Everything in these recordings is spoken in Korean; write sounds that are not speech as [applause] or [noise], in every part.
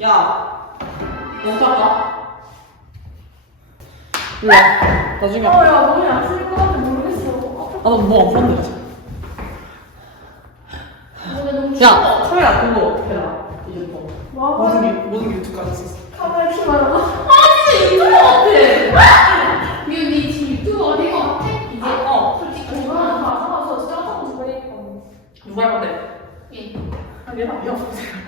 야, 영탁아. 일로 와. 나중에. 어, 야, 너무 약쓸것 같아. 모르겠어. 아, 나뭐 아픈데, 그지? 야, 카메라 그거 해라. 이제 뭐. 뭐 와, 모든 게, 모든 게 유튜브까지 있었어. 카메라 키워. 아, 진짜 유튜브 같아. 이거 니 지금 유튜브 어디 거 같아? 이제? 아, 어. 솔직히. 누구랑 다 사와서 짜증 부리니까. 누가 할 건데? 예. 아, 얘랑 미워 보세요.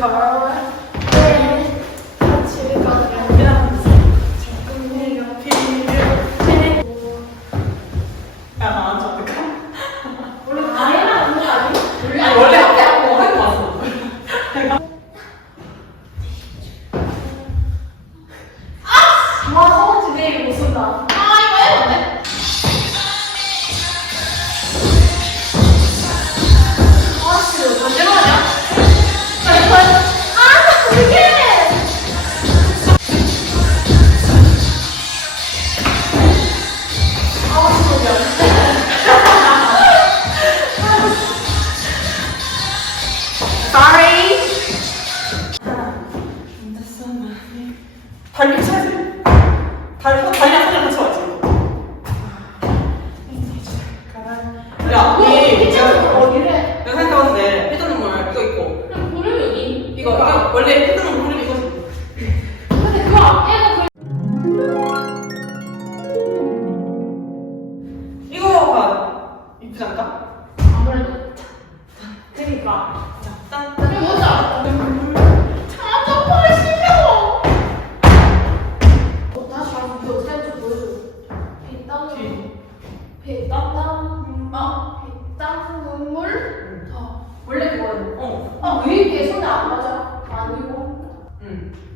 খাওয়া দাওয়া 달, 달려, 달려, 달려.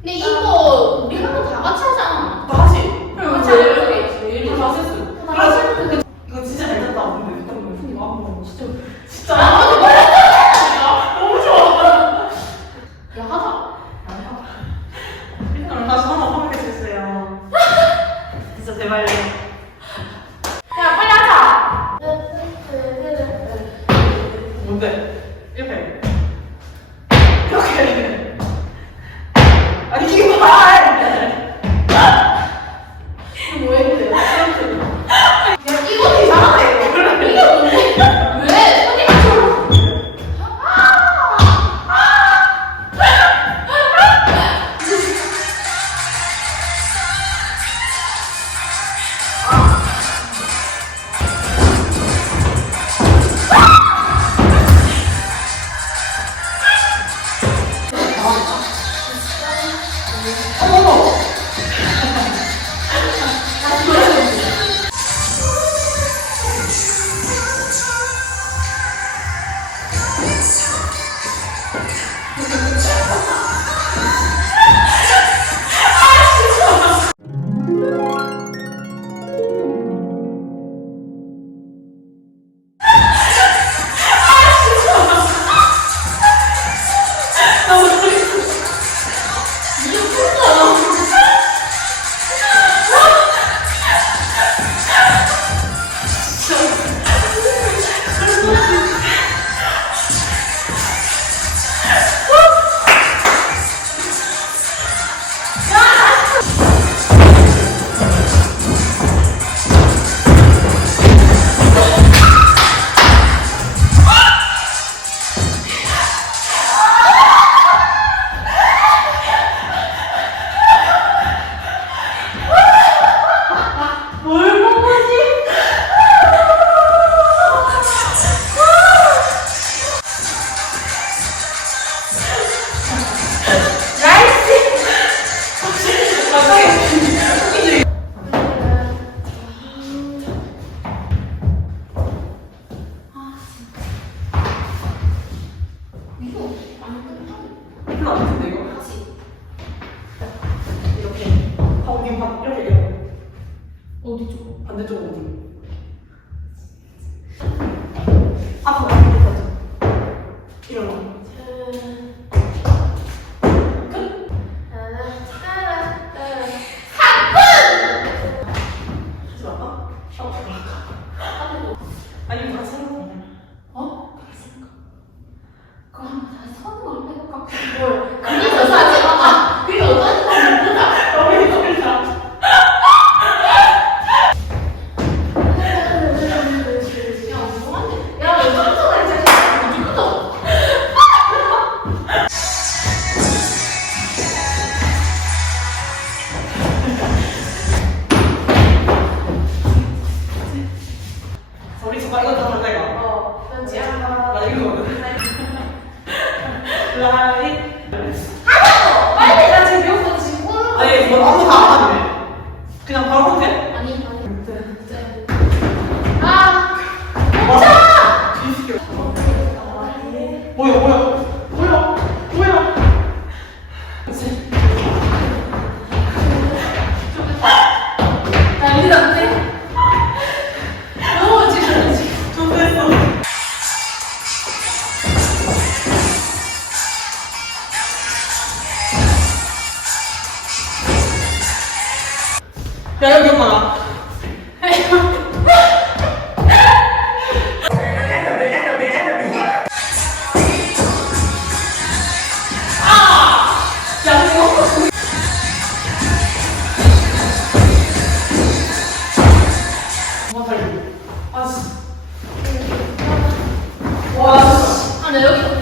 你 Oh. 嗯。 그냥 바로 야 이거. 와. 아. 아, 나 여기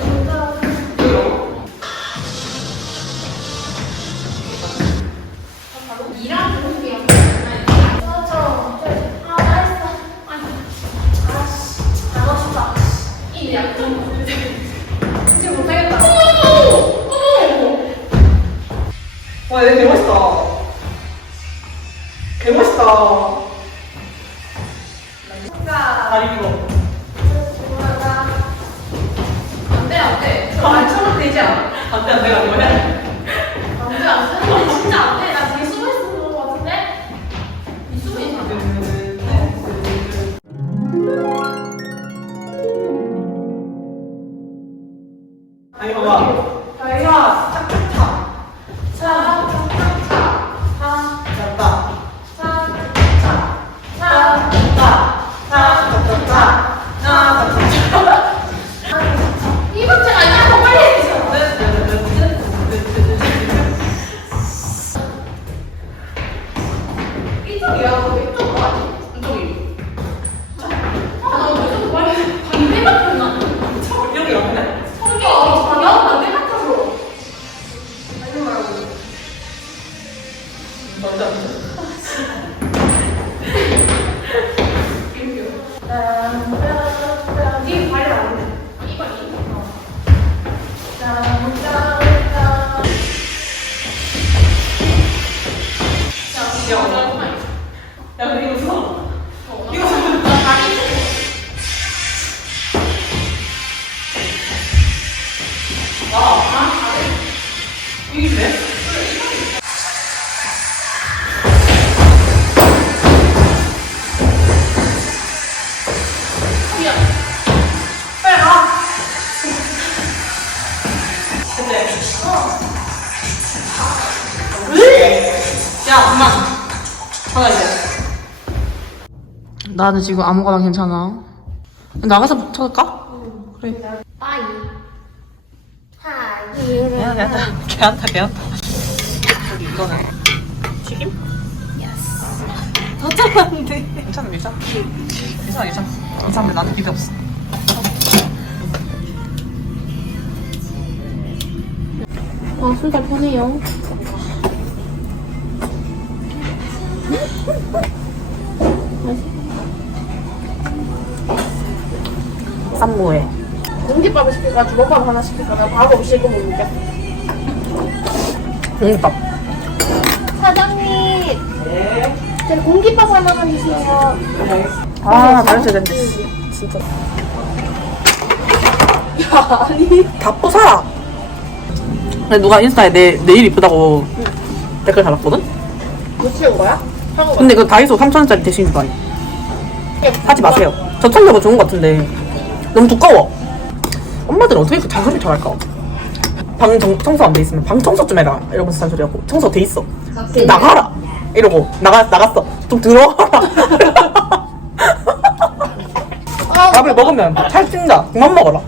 뭔가. 다리 길어. 뭐야. 안 돼, 안 돼. 안 쳐도 되지 않아? 안 돼, 안 돼, 안 돼. 안 돼, 안 돼. 근데 진짜 안 돼. 야, 그만. 하나 이제. 나는 지금 아무거나 괜찮아. 나가서 찾을까? 그래. 빠이. 하이. 걔한다, 걔한다, 걔한다. 여기 이거는 튀김? 더 잘랐는데. 괜찮아, 괜찮아. 괜찮아, 괜찮아. 괜찮은데 나는 입에 없어. 아, 술잘 보네요. 쌈무에. 공깃밥을 시킬까? 주먹밥 하나 시킬까? 나 밥 없이 이거 못 먹겠어. 공깃밥. 사장님. 네. 제 공깃밥 하나만 주세요. 아, 됐는데. 진짜. 야, 아니. 다 부사! 근데 누가 인스타에 내, 내일 이쁘다고 댓글 달았거든? 못 치운 거야? 근데 그 다이소 3,000원짜리 대신 거 아니야? 사지 마세요. 저탄력은 좋은 것 같은데 너무 두꺼워. 엄마들은 어떻게 그 장소를 잘할까? 방 정, 청소 안 돼 있으면 방 청소 좀 해라. 이러면서 잔소리하고 청소 돼 있어. 나가라. 이러고 나가 나갔어. 좀 들어와라 밥을 먹으면 살찐다. 그만 먹어라.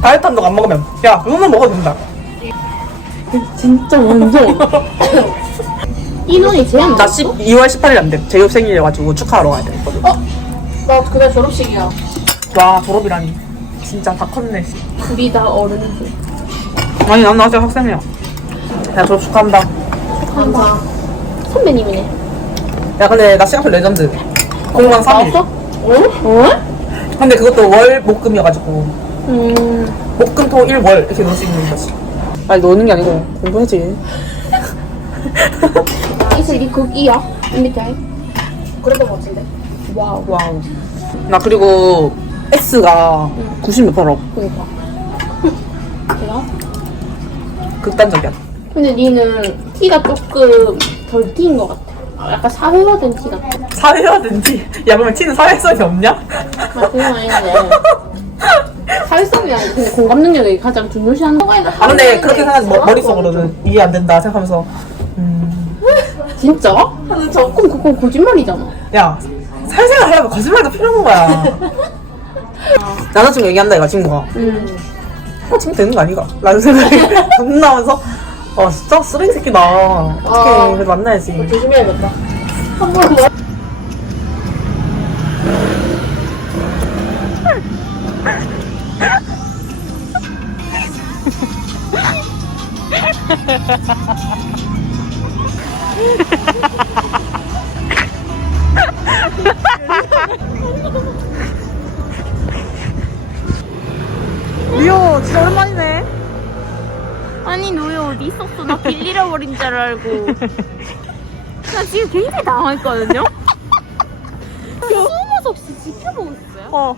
다이어트 한다고 안 먹으면. 야 그것만 먹어도 된다. 진짜 완전. 인원이 제한 나 10, 2월 18일 안돼. 제 생일이라가지고 축하하러 가야 되거든 어? 나 그날 졸업식이야. 와 졸업이라니 진짜 다 컸네 둘이 다 어른이지. 아니 난 아직 학생이야 야 졸업 축하한다 감사. 선배님이네. 야 근데 나 싱가포르 레전드 공강 3일 나왔어? 어? 어? 근데 그것도 월 목 금이어가지고 음. 목 금 토 1월 이렇게 놀 수 있는 거지 아니 노는 게 아니고 공부해야지 [laughs] 이슬 이 극이야? MBTI? 그랬던 것 같은데. 와우. 와우 나 그리고 S가 90몇 퍼라고 그니까. 제가? 극단적이야 근데 니는 티가 조금 덜 튀인 것 같아. 아, 약간 사회화된 티 같아. 사회화든지 야 그러면 T는 사회성이 없냐? 아, 그건 아닌데. 사회성이 아니고 근데 공감 능력이 가장 중요시하는 거야. 아 근데 그렇게 생각하지 머- 머릿속으로는 이해 안 된다 생각하면서 음... 진짜? 근데 저 그럼 그건 거짓말이잖아. 야 사회생활 하려면 거짓말도 필요한 거야 [laughs] 남자친구 얘기한다 이거 친구가 음. 어, 지금 되는 거 아니가? 라는 생각이 [laughs] [laughs] 존나 하면서 아 진짜 쓰레기 새끼다 어떻게 아. 그래도 만나야지 조심해야겠다. 한번 뭐. [laughs] 리오 진짜 오랜만이네 아니 너희 어디 있었어? 나 길 잃어버린 줄 알고. 나 지금 굉장히 당황했거든요. 숨어서 혹시 지켜보고 있어요? 어